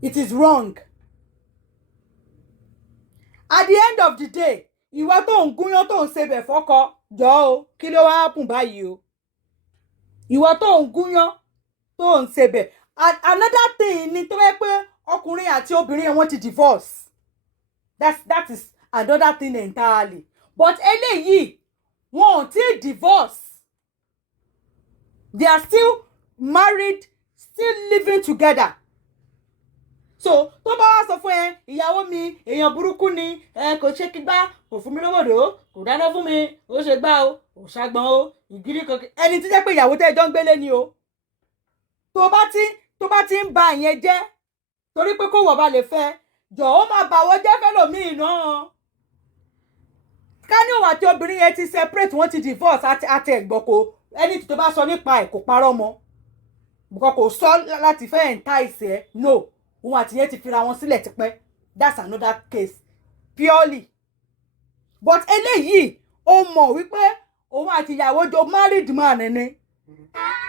It is wrong. At the end of the day, ìwọ tó ń gúnyán tó ń sebẹ̀ fọ́kọ, jọ̀ọ́ o, kí ló wá happen báyìí o? Ìwọ tó ń gúnyán tó ń sebẹ̀. Another thing ni tó yẹ pé ọkùnrin àti obìnrin wọn ti divorce. That is another thing entirely. But eléyìí, wọn ò tí divorce. They are still married, still living together. So tó bá wá sọ fún ẹ, ìyàwó mi èèyàn burúkú ni, kò ṣe kígbá, kò fún mi lówó, kò dáná fún mi, ó ṣe gbá o, ó ṣàgbọ́n o, ìgírí kan, ẹni tí jẹ́ pé ìyàwó tẹ́ jọ ń gbélé ni o. Tó bá ti ń ba ìyẹn jẹ́, torí pé kó wọ̀ bá lè fẹ́, jọ̀ọ́ máa bàwọ́ jẹ́ fẹ́lòmíì náà. Ká ní òun àti obìnrin yẹn ti separate, wọ́n ti divorce àti ẹ̀gbọ́n kò ẹni tí tó bá sọ nípa ẹ̀ kò parọ́ mọ́. Bùkọ́ kò sọ láti fẹ́ entice ẹ̀, no. Òun àti yẹn ti fira wọn sílẹ̀ tipẹ́. That's another case purely. But eléyìí, ó mọ̀ wípé òun àti ìyàwó jọ married man ni.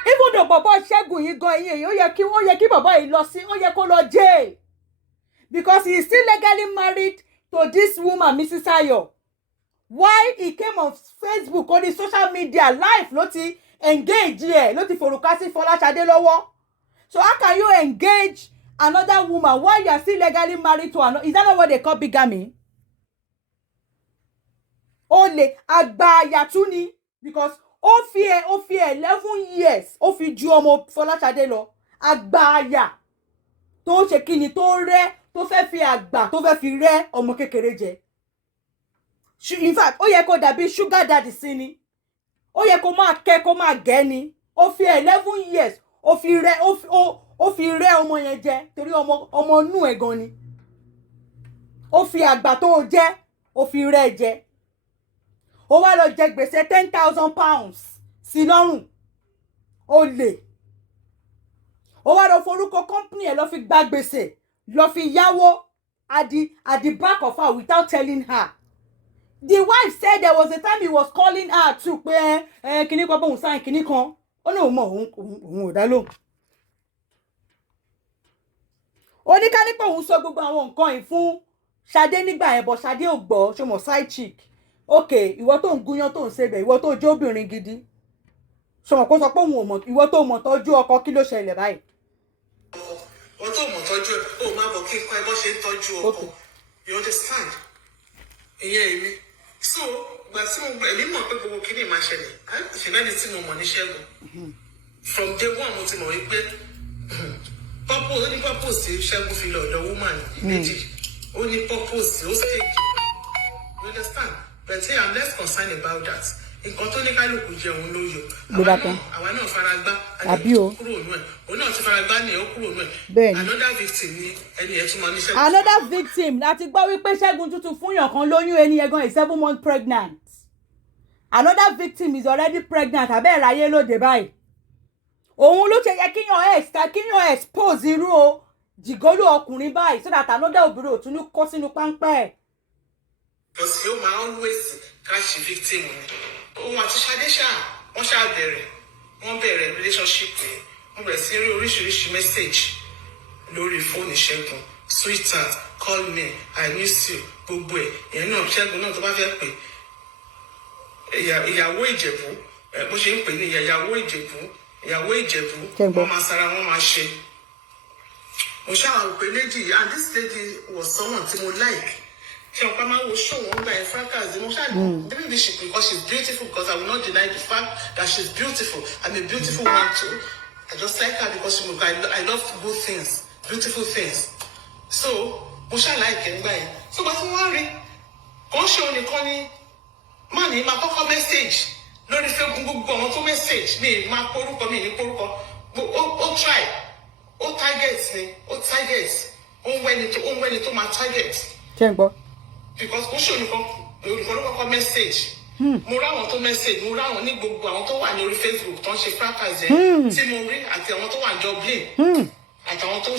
Even though bàbá Segun yìí gan yìí, ó yẹ kí bàbá yìí lọ sí, ó yẹ kó lọ jail. Because he is still legally married to this woman, Mrs. Ayo. Why he came on Facebook, on the social media, live, ló ti engage here, ló ti forúkà sí folashade lọ́wọ́. So how can you engage another woman while you are still legally married to another? Is that not what they call bigamy? Olè àgbàyà tún ni, because ó fi 11 years ó fi ju ọmọ Folashade lọ. Àgbàyà tó ṣe kíni tó rẹ́, tó fẹ́ fi àgbà tó fẹ́ fi rẹ́ ọmọ kékeré jẹ. In fact, ó yẹ kó dàbí sugar daddy sí ni. Ó yẹ kó máa kẹ́ kó máa gẹ́ ni. Ó fi 11 years ó fi rẹ́ ọmọ yẹn jẹ torí ọmọ inú ẹ̀ gan ni. Ó fi àgbà tó jẹ́ ó fi rẹ́ jẹ. Ó wá lọ jẹ gbèsè 10,000 pounds sí lọ́rùn. Ó lè. Ó wá lọ forúkọ company ẹ̀ lọ fi gba gbèsè, lọ fi yáwó at the back of her without telling her. The wife said there was a time he was calling her too pé kíní kan bóun sign kíní kan. Ó ní òun mọ̀ òun ò dá lóhùn. Ó ní ká ní pé òun sọ gbogbo àwọn nǹkan yìí fún Ṣadé nígbà yẹn, but Ṣadé ò gbọ́, ṣe mọ̀ side chick. Okay, ìwọ tó ń gúnyán tó ń sebẹ̀, ìwọ tó jẹ́ obìnrin gidi. Ṣé mọ̀ kó sọ pé òun ò mọ̀, ìwọ tó mọ̀ tọ́jú ọkọ, kí ló ṣẹlẹ̀ báyìí? Ìwọ tó mọ̀ tọ́jú ẹ̀, ó máa bọ̀ kí n kọ́ ẹ bó ṣe ń tọ́jú ọkọ. You understand? Ìyẹn èmi. So, ìgbà tí mo gbà, èmi mọ̀ pé gbogbo kíní máa ṣẹlẹ̀. Ìṣẹ̀lẹ̀ ni tí mo mọ̀ ní Ṣẹ́gun. From day one mo ti mọ̀ wípé purpose tí Ṣẹ́gun fi lọ ọ̀dọ̀ woman méjì. Ó ní purpose, ó stage. You understand? But hey, I'm less concerned about that. Nǹkan tó ní kálukú jẹun ló yọ. Àwa náà fara gbá. Àbí o. Kúrò nù ẹ̀. Òun náà ti fara gbá ní ó kúrò nù ẹ̀. Bẹ́ẹ̀ni. Another victim ni ẹni ẹ̀ tún máa ní Ṣẹ́gun. Another victim láti gbọ́ wípé Ṣẹ́gun tuntun fún yàn kan lóyún, ẹni yẹn gan is 7 months pregnant. Another victim is already pregnant. Àbẹ́ ìráyé lóde báyìí. Òun ló ṣe yẹ kíyàn expose irú o jigolo ọkùnrin báyìí so that another obìnrin ò tún ní kó sínú páńpẹ́ ẹ̀. Because you ma always catch victim. Òun àti Ṣadé wọ́n bẹ̀rẹ̀. Wọ́n bẹ̀rẹ̀ relationship yẹn. Wọ́n bẹ̀rẹ̀ sí rí oríṣiríṣi message lórí fóònù Ṣẹ́gun. Sweetheart, call me, I miss you. Gbogbo ẹ̀. Ìyẹn náà Ṣẹ́gun náà tó bá fẹ́ pè. Ìyàwó Ìjẹ̀bú. Bó ṣe ń pè ní ìyàwó Ìjẹ̀bú. Wọ́n máa sara, wọ́n máa ṣe. Mo ṣáà pè méjì, and this lady was someone tí mo like. She will show one by fracas. Doing this because she's beautiful, because I will not deny the fact that she's beautiful. I'm a beautiful woman too. I just like her because I love good things, beautiful things. So, Musha like him by. So, but you worry. Don't show any corny money, my cocoa message. No, if you go to message, me, my poruko, me, poruko. Oh, try. Oh, targets me. Oh, targets. Oh, when it to my targets. because kò ṣe olùkọ́ ló kọ́kọ́ message. Mo rá àwọn tó message, mo rá àwọn ní gbogbo àwọn tó wà ní orí Facebook tó ń ṣe fracas yẹn tí mo rí àti àwọn tó wà ní Dublin àtàwọn tó ń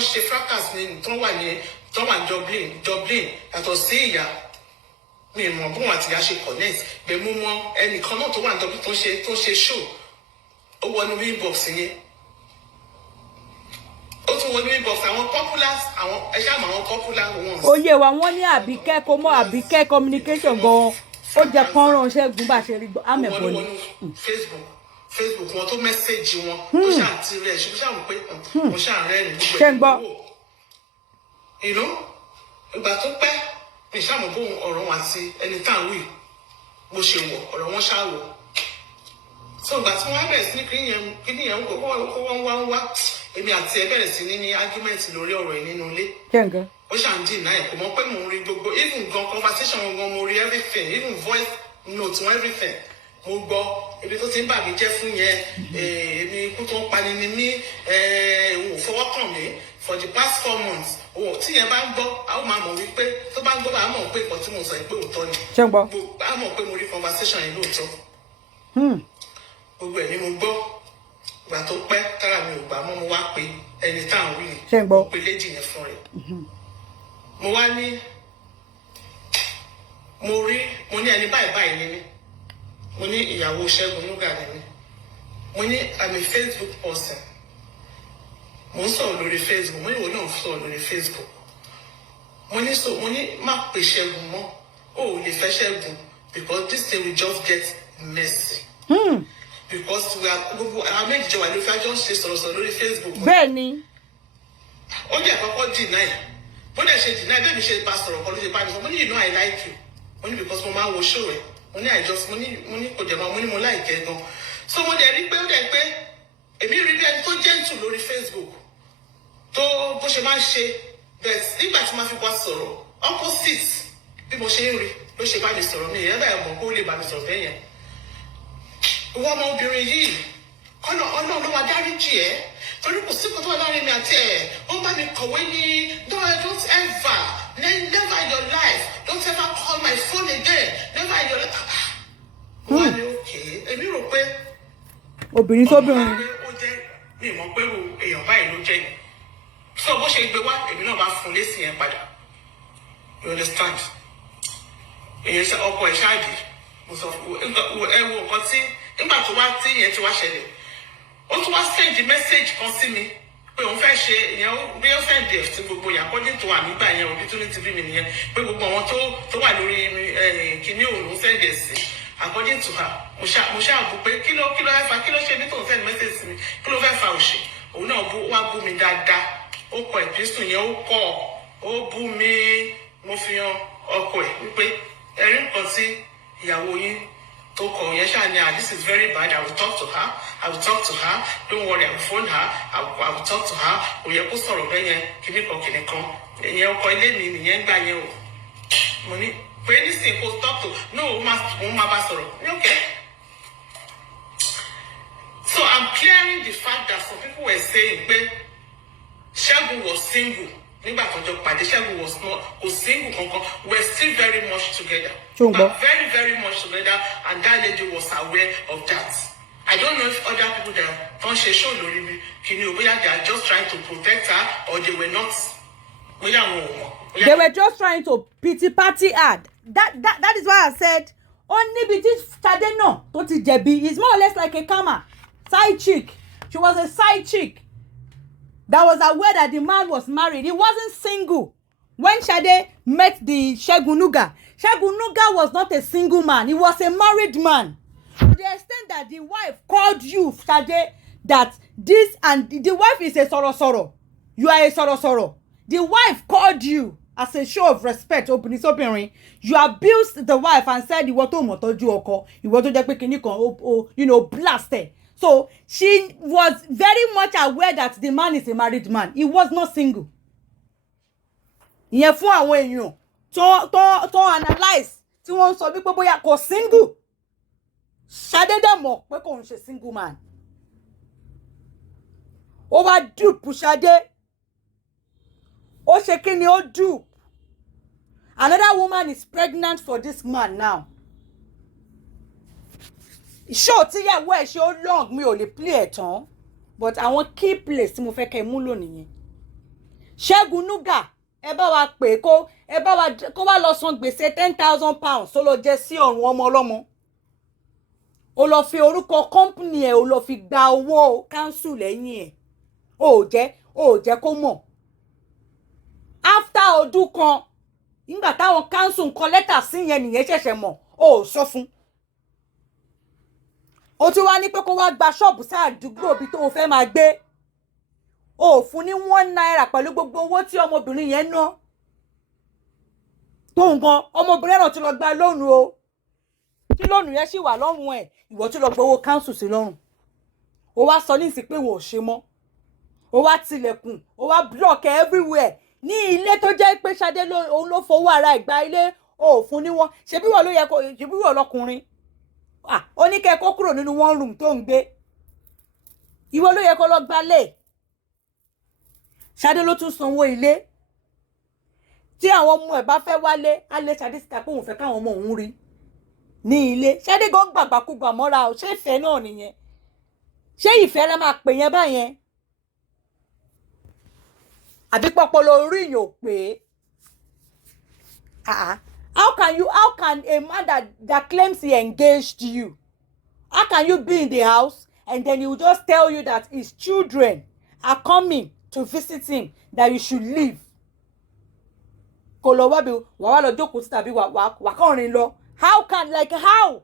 ṣe fracas ní tó wà ní Dublin yàtọ̀ sí ìyá mi mọ̀ bóun àti ìyá ṣe connect bẹ́ẹ̀ mo mọ ẹnìkan náà tó wà ní Dublin tó ń ṣe show ó wọnú inbox yẹn ó tún wọnú inbox àwọn populars àwọn ẹ̀ṣẹ̀ àmọ́ àwọn popular ones. Oyè wa wọ́n ní Àbíkẹ́ kó mọ́ Àbíkẹ́ communication gan-an ó jẹ́ kán rán Ṣẹ́gun bá ṣe rí àmẹ̀bọ̀ ni. Facebook wọn tó mẹ́sẹ̀gì wọn tó ṣàtì rẹ̀ ṣe ṣàmù pé mo ṣàrẹ́ ní ṣe ń gbọ́. Ìgbà tó pẹ́ mi ṣàmù bóun ọ̀rọ̀ wọn àti ẹni tá à ń wí bó ṣe wọ̀ ọ̀rọ̀ wọn ṣàwọ̀. So ìgbà tí wọ́n á bẹ̀rẹ̀ sí ní kíní yẹn kó wọ́n wá èmi àti ẹ bẹ̀rẹ̀ sí ní argument lórí ọ̀rọ̀ yìí nínú ilé. Ó ṣàǹdì náà kò mọ̀ pé mò ń rí gbogbo even gan conversation gan mo rí everything even voice note wọn everything mo gbọ́ ibi tó ti ń bà mí jẹ́ fún yẹn èmi ikú tó ń pani ni mí òun ò fọwọ́ kàn mí for the past 4 months òun tí yẹn bá ń gbọ́ a ó máa mọ̀ wípé tó bá ń gbọ́ bá a mọ̀ pé nǹkan tí mo sọ yìí pé òótọ́ ni a mọ̀ pé mo rí conversation yìí lóòótọ́ gbogbo ẹ̀ ni mo gbọ́ ìgbà tó pẹ́ tára mi ò gbà mọ́ mo wá pé ẹni tá à ń wí ni mo pe léjì yẹn fún rẹ̀ mo wá ní mo ní ẹni báyìí ni mí mo ní ìyàwó Ṣẹ́gun Nuga ni mí mo ní I'm a Facebook person mo ń sọ̀rọ̀ lórí Facebook mo ní ìwọ náà sọ̀rọ̀ lórí Facebook mo ní má pè Ṣẹ́gun mọ́ o ò lè fẹ́ Ṣẹ́gun because this thing will just get messy. Because we are gbogbo àwọn méjì wà ní fájọ́ ń ṣe sọ̀rọ̀sọ̀rọ̀ lórí Facebook. Bẹ́ẹ̀ni. Ó jẹ́ àkọ́kọ́ deny bó dẹ̀ ṣe deny bẹ́ẹ̀ mi ṣe bá sọ̀rọ̀ kan ló ṣe bá mi sọ mo ní you know I like you mo ní because mo máa ń wo show ẹ̀ mo ní mo ní kò jẹ̀ máa mo ní mo like ẹ̀ gan so mo dẹ̀ rí pé ó dẹ̀ pé èmi rí bí ẹni tó gentle lórí Facebook tó bó ṣe máa ń ṣe bẹ́ẹ̀ nígbà tí máa fi wá sọ̀rọ̀ opposite bí mo ṣe ń rí ló ṣe bá mi sọ̀rọ̀ mi ìyẹn báyìí mọ̀ kó lè bá mi sọ̀rọ̀ bẹ́ẹ̀ yẹn. Ìwọ ọmọbìnrin yìí ọ̀nà ló wá dáríjì ẹ́ torí kò sí kòtò láàrin mi àti ẹ̀ ó bá mi kọ̀wé ní don't ever never in your life don't ever call my phone again never in your life. Wọ́n ní òkè èmi rò pé obìnrin sóbìnrin ó jẹ́ mi mọ̀ pé èèyàn báyìí ló jẹ́ ni so bó ṣe gbé wá èmi náà bá fún lésì yẹn padà you understand èèyàn ọkọ ẹ̀ ṣáàdì mo sọ ẹ wo nǹkan tí nígbà tó wá tí yẹn ti wá ṣẹlẹ̀ ó tún wá send message kan sí mi pé òun fẹ́ ṣe ìyẹn bí ó send ẹ̀ sí gbogbo yẹn according to àmì gbà yẹn opportunity bí mi nìyẹn pé gbogbo àwọn tó wà lórí kìíní òun ló send ẹ̀ sí according to her mo ṣáà bú pé kí ló fẹ́ fa kí ló ṣe bí tó ń send message sí mi kí ló fẹ́ fa òṣì òun náà wá bú mi dáadáa ó kọ ìpínsùn yẹn ó bú mi mo fi hàn ọkọ ẹ̀ wípé ẹ̀rí nǹkan tí ìyàwó yín tó kọ yẹn ṣáà ní this is very bad I will talk to her don't worry I will phone her I will talk to her kò yẹ kó sọ̀rọ̀ bẹ́ẹ̀ yẹn kìnnìkan ìyẹn ọkọ ilé mi nìyẹn gbà yẹn o mo ní pé nísìnyí kò talk to no mo máa bá sọ̀rọ̀ ní okay. So I'm clearing the fact that some people were saying pé Ṣẹ́gun was single nígbà tó jọ pàdé Ṣẹ́gun was single kankan we were still very much together. But very very much together and that lady was aware of that. I don't know if other people that don't share show lórí mi kìíní o bóyá they are just trying to protect her or they were not. They were just trying to pity party her. That is why I said only between Ṣadé náà tó ti jẹ̀bi is more or less like a karma side chick. She was a side chick that was aware that the man was married. He wasn't single when Ṣadé met the Segun Nuga. Segun Nuga was not a single man. He was a married man. To the extent that the wife called you, Ṣadé, that this and the wife is a sorosoro. You are a sorosoro. The wife called you as a show of respect. You abused the wife and said, "Ìwọ tó mọ̀ tọ́jú ọkọ, ìwọ tó jẹ́ pé kíní kan, blasted." So she was very much aware that the man is a married man. He was not single. Ìyẹn fún àwọn èèyàn tó analyze tí wọ́n sọ wípé bóyá kò single. Ṣadé dẹ̀ mọ̀ pé kò ń ṣe single man. Ó wá dupe Ṣadé. Ó ṣe kí ni ó dupe. Another woman is pregnant for this man now. Show tíyàwó ẹ̀ ṣe ó long mi ò lè play ẹ̀ tán. But àwọn key place tí mo fẹ́ kẹ́ mú lónìí yẹn. Segun nuga ẹ bá wa pè kó wá lọ san gbèsè £10,000 ó lọ jẹ sí ọ̀run ọmọ ọlọ́mọ. Ó lọ fi orúkọ company ẹ̀ ó lọ fi gba owó council lẹ́yìn ẹ̀. Ó jẹ́ kó mọ̀. After ọdún kan nígbà táwọn council kọ lẹ́tà sí yẹn nìyẹn ṣẹ̀ṣẹ̀ mọ̀ ó sọ fún. Ó tún wá ní pé kó wá gba ṣọ́ọ̀bù sáàdúgbò bí tó fẹ́ máa gbé. Ó fún ní £1 pẹ̀lú gbogbo owó tí ọmọbìnrin yẹn ná. Tóun gan ọmọbìnrin náà ti lọ gba lóònù o. Tí lóònù yẹn sì wà lọ́rùn ẹ̀ ìwọ tún lọ gbowó council sí lọ́rùn. Ó wá sọ ní ìsìn pé wò ó ṣe mọ́. Ó wá tilẹ̀kùn ó wá block everywhere. Ní ilé tó jẹ́ pé Ṣadé òun ló fowó ara ìgbà ilé ó fún ní wọn. Ṣebí wọ́n ló yẹ kó ṣebí wọ́n lọkùnrin. Ó ní kẹ́ kó kúrò nínú one room tó ń gbé. Ìwọ ló yẹ kó lọ gbalé. Ṣadé ló tún sanwó ilé. Tí àwọn ọmọ ẹ̀ bá fẹ́ wálé á lé Ṣadé síta pé òun fẹ́ káwọn ọmọ òun rí ní ilé. Ṣadé gan gbàgbàkúgbà mọ́ra o. Ṣé ìfẹ́ náà nìyẹn? Ṣé ìfẹ́ la máa pè yẹn báyẹn? Àbí pọpọlọ orí yìí ò pé. How can a man that claims he engaged you, how can you be in the house and then he will just tell you that his children are coming to visit him, that you should leave? Kò lọ wá bí wà lọ jókòó sí tàbí wà kọrin lọ. How can, like how?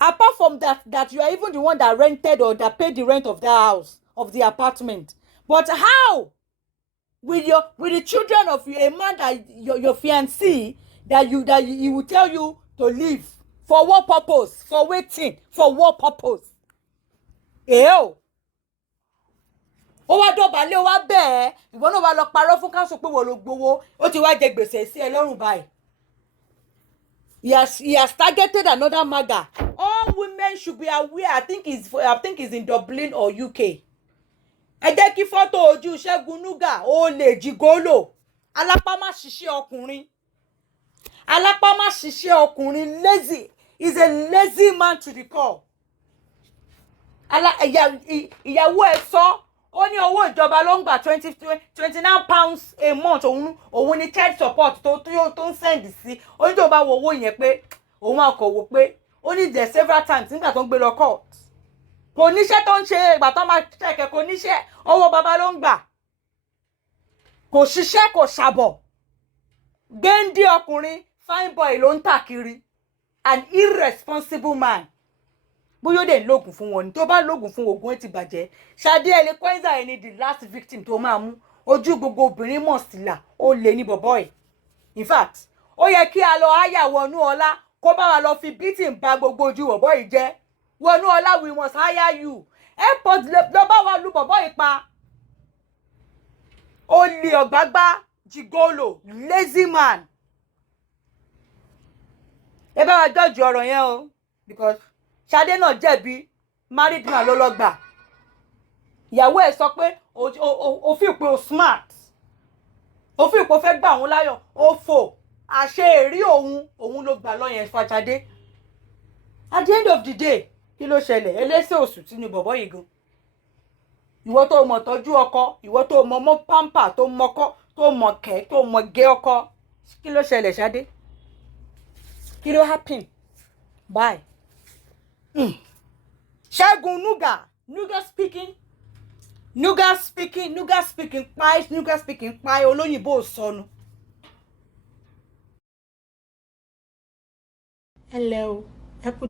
Apart from that you are even the one that rented or that paid the rent of the house, of the apartment. But how? With the children of a man that your fiancé that he will tell you to leave. For what purpose? For waiting. For what purpose? Ó wá dọ̀bálẹ̀ ó wá bẹ́ẹ̀ ìwọ náà wá lọ parọ́ fún council pé wọ́n ló gbowó ó ti wá jẹ gbèsè sí ẹ lọ́rùn báyìí. He has targeted another maga. All women should be aware. I think he's in Dublin or UK. Ẹ jẹ́ kí fọ́tò ojú Segun nuga ó lè jigolo. Alápá má ṣiṣẹ́ ọkùnrin. Alápá má ṣiṣẹ́ ọkùnrin lazy. He's a lazy man to the core. Ìyàwó ẹ̀ sọ ó ní owó ìjọba ló ń gbà £29 a month òun ní child support tó ń send sí. Ó ní tó bá wo owó yẹn pé òun àkọ̀wò pé ó ní there several times nígbà tó ń gbé lọ court. Kò níṣẹ́ tó ń ṣe ìgbà tó máa ṣẹ̀kẹ̀ kò níṣẹ́ owó bàbá ló ń gbà. Kò ṣiṣẹ́ kò ṣàbọ̀. Géńdé ọkùnrin fine boy ló ń tà kiri. An irresponsible man. Bóyá dé lóògùn fún wọn ni tó bá lóògùn fún oògùn ẹ ti bàjẹ́. Ṣadé eloquence ẹni the last victim tó máa mú ojú gbogbo obìnrin mọ̀ sílà ó lè ní bọ̀bọ̀ ẹ̀. In fact ó yẹ kí a lọ háyà wọnú ọlá kó bá wa lọ fi beating ba gbogbo ojú bọ̀bọ̀ yìí jẹ́. Wọnú ọlá we must hire you. Airport lọ bá wa lu bọ̀bọ̀ yìí pa. Ó lè ọ̀gbágbá jigolo lazy man. Ẹ bá wa judge ọ̀rọ̀ yẹn o because Ṣadé náà jẹ̀bi married man ló lọ gbà. Ìyàwó ẹ̀ sọ pé ó fi pé o smart. Ó fi pé ó fẹ́ gbà òun láyọ̀. Ó fò àṣẹ èrí òun ló gbà lọ yẹn Ṣadé. At the end of the day kí ló ṣẹlẹ̀ ẹlẹ́sẹ̀ oṣù tí ni bọ̀bọ̀ yìí gan. Ìwọ tó mọ̀ tọ́jú ọkọ, ìwọ tó mọ̀ mọ́ pamper tó mọ̀kọ́ tó mọ̀ kẹ́ tó mọ̀ gé ọkọ. Kí ló ṣẹlẹ̀ Ṣadé? Kí ló happen? Bye. Segun nuga speaking pai olóyìnbó sọnù. Hello, ẹ kú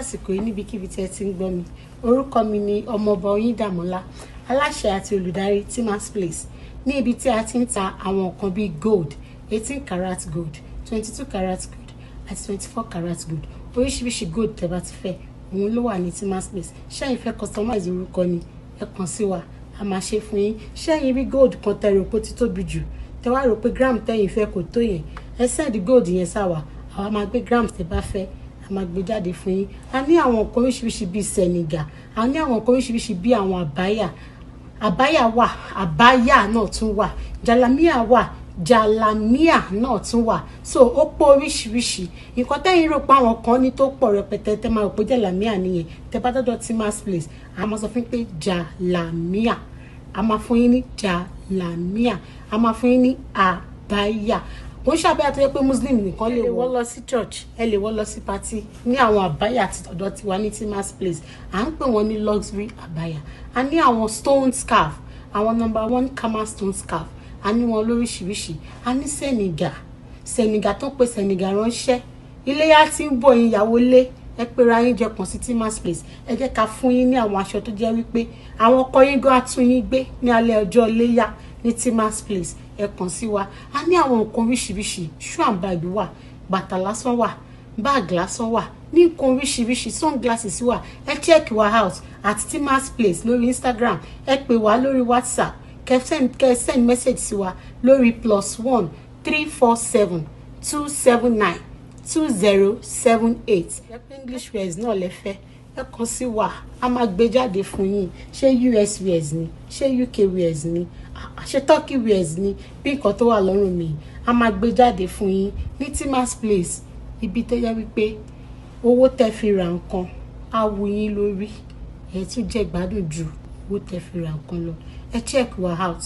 àsìkò yìí níbikíbi tí ẹ ti ń gbọ́ mi. Orúkọ mi ni ọmọọba Oyíndàmọ́lá, aláṣẹ àti olùdarí Timas Place, ní ibi tí a ti ń ta àwọn nǹkan bíi gold, 18 karat gold, 22 karat gold àti 24 karat gold. Oríṣiríṣi gold tẹ́ bá ti fẹ́ òun ló wà ní Timas Place. Ṣé ẹ fẹ́ customize orúkọ ni ẹ kàn sí wa a máa ṣe fún yín. Ṣé ẹ̀yin rí gold kan tẹ́ rò pé ó ti tóbi jù tẹ́ wá rò pé gram tẹ́yin fẹ́ kò tó yẹn ẹ send gold yẹn sáwà àwa máa gbé grams tẹ́ bá fẹ́ a máa gbé jáde fún yín. A ní àwọn nǹkan oríṣiríṣi bíi Senegal, a ní àwọn nǹkan oríṣiríṣi bíi àwọn àbáyà wà, àbáyà náà tún wà, jalamiya wà, Jalamiya náà tún wà. So ó pọ̀ oríṣiríṣi nǹkan tẹ́yin rò pé àwọn kan ní tó pọ̀ rẹpẹtẹ tẹ́ máa rò pé jalamiya nìyẹn tẹ́ bá dọ́dọ̀ Timas Place a máa sọ fún pé jalamiya, a máa fún yín ní jalamiya, a máa fún yín ní àbáyà. Wọ́n ṣàbẹ̀yà tó yẹ pé Muslim nìkan lè wọ̀ lọ sí church, ẹ lè wọ̀ lọ sí party ní àwọn àbáyà àti ọ̀dọ̀ tiwa ní Timas Place. À ń pè wọ́n ní luxury àbáyà. A ní àwọn stone scarf, àwọn #1 Kama stone scarf. A ní wọn lóríṣiríṣi. A ní Senegal tó pé Senegal ránṣẹ́. Iléyá tí ń bọ̀ ìyàwó lé ẹ pera yín jẹ kàn sí Timas Place. Ẹ jẹ́ ká fún yín ní àwọn aṣọ tó jẹ́ wípé àwọn ọkọ yín gan atún yín gbé ní alẹ́ ọjọ́ iléyá ní Timas Place. Ẹ kàn sí wa. A ní àwọn nǹkan oríṣiríṣi, shoe and bag wà, bàtà lásán wà, bag lásán wà, ní nǹkan oríṣiríṣi, sunglasses wà. Ẹ check wa out at Timas Place lórí Instagram. Ẹ pè wá lórí WhatsApp. Kẹ́ send message sí wa lórí +1 347 279 2078. English wears náà lẹ fẹ́ ẹ kàn sí wa, a máa gbé jáde fún yín. Ṣé US wears ni, ṣé UK wears ni, ṣé Turkey wears ni, bí nǹkan tó wà lọ́rùn mi a máa gbé jáde fún yín ní Timas Place. Ibi tó yẹ wípé owó tẹ́ fi ra nǹkan á wù yín lórí, ẹ tún jẹ́ gbádùn ju owó tẹ́ fi ra nǹkan lọ. Ẹ check wa out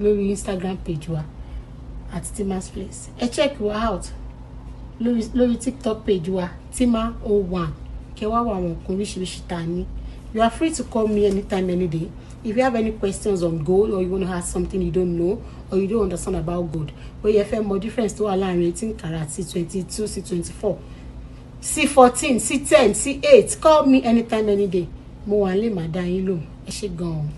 lórí Instagram page wa at Timas Place. Ẹ check wa out lórí TikTok page wa Tima01. Kẹ́ wá wá àwọn nǹkan oríṣiríṣi tá ní. You are free to call me anytime, any day. If you have any questions on gold, or you want to ask something you don't know, or you don't understand about gold, but you have more difference to align 18 karat, C22, C24, C14, C10, C8, call me anytime, any day. Mo wà nílé màá dá yín lóhùn. Ẹ ṣé gan-an.